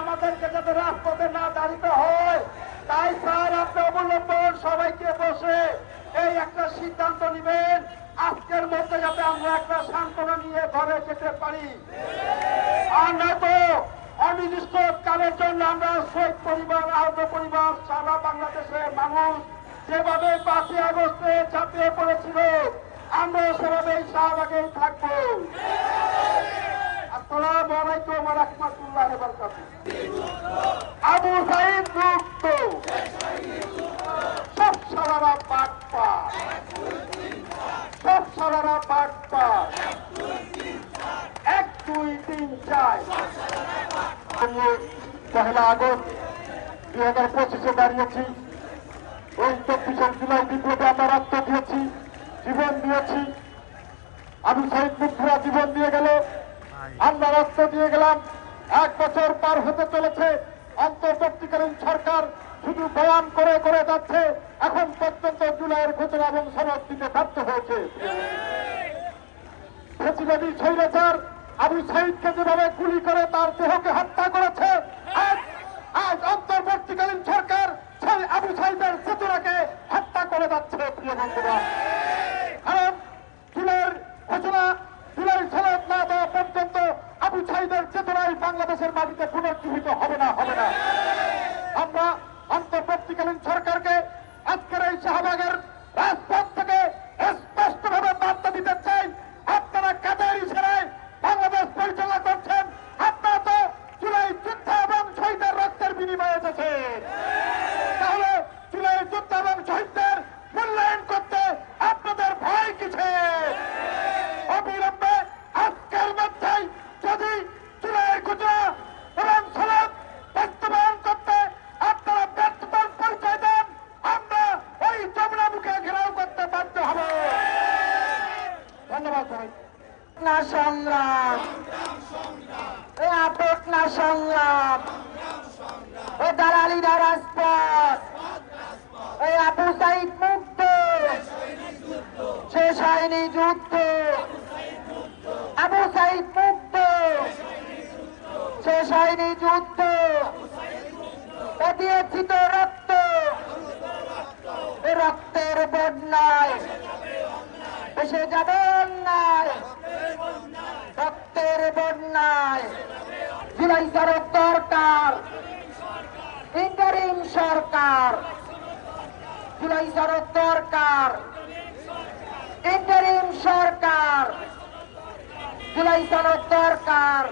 আমাদেরকে যাতে রাজপথে না দাঁড়িতে হয়, তাই স্যার আপনি অবলম্বন সবাইকে বসে এই একটা সিদ্ধান্ত নেবেন, আজকের মধ্যে যাতে আমরা একটা সান্ত্বনা নিয়ে ঘরে যেতে পারি। আর নয়তো অনির্দিষ্ট কালের জন্য আমরা শহীদ পরিবার, আহত পরিবার, সারা বাংলাদেশের মানুষ যেভাবে 5ই আগস্টে ঝাঁপিয়ে পড়েছিল, আমরা সেভাবেই শাহবাগেই থাকবো। আসসালামু আলাইকুম ওয়া রাহমাতুল্লাহি ওয়া বারাকাতুহু। আবু সাঈদ মুক্ত, সব সালারা বাটপা, সব সালারা বাটপা, 1 2 3 4। 1 আগস্ট 2025-এ দাঁড়িয়েছি। এই 24 জুলাই বিপ্লবে আমরা রক্ত দিয়েছি, জীবন দিয়েছি। আবু সাঈদ মুক্তরা জীবন দিয়ে গেল, আমরা রক্ত দিয়ে গেলাম। 1 বছর পার হতে চলেছে, অন্তর্বর্তীকালীন সরকার শুধু বয়ান করে করে যাচ্ছে, এখন পর্যন্ত জুলাইয়ের ঘোষণা এবং সনদ দিতে ব্যর্থ হয়েছে। ফ্যাসিবাদী স্বৈরাচার আবু সাঈদকে যেভাবে গুলি করে তার দেহকে হত্যা করেছে, আজ অন্তর্বর্তীকালীন সরকার সেই আবু সাঈদের চেতনাকে হত্যা করে যাচ্ছে। প্রিয় বন্ধুরা, কারণ জুলাইয়ের ঘোষণা, জুলাই সনদ না দেওয়া পর্যন্ত আবু সাঈদের চেতনায় বাংলাদেশের মাটিতে পুনর্জীবিত হবে না, হবে না। আমরা অন্তর্বর্তীকালীন সরকারকে আজকের এই শাহবাগের রাজপথ থেকে স্পষ্টভাবে বার্তা দিতে চাই, আপনারা কাদের ইশারায় বাংলাদেশ পরিচালনা করছেন? আপনারা তো জুলাই যুদ্ধ এবং শহীদের রক্তের বিনিময়ে এসেছে, তাহলে জুলাই যুদ্ধ এবং শহীদদের মূল্যায়ন করতে আপনাদের ভয় কিসে? অবিলম্বে আজকের মধ্যেই যদি জুলাইয়ের ঘোষণা এবং সনদ বাস্তবায়ন করতে আপনারা ব্যর্থতার পরিচয় দেন, আমরা ওই যমুনামুখে ঘেরাও করতে বাধ্য হব। ধন্যবাদ সবাই। না সংগ্রাম, আপক না সংগ্রাম, ও দালালিরা রাজপথ, এই আবু সাঈদ মুক্ত, শেষ হয়নি যুদ্ধ। আবু সাঈদ মুক্ত, শেষ হয়নি যুদ্ধ। ও দিয়েছি তো রক্ত, রক্তের বন্যায় এসে যাবে অন্যায়, রক্তের বন্যায়। জুলাই সনদ দরকার, ইন্টারিম সরকার। জুলাই সনদ দরকার, ইন্টারিম সরকার। জুলাই সনদ দরকার।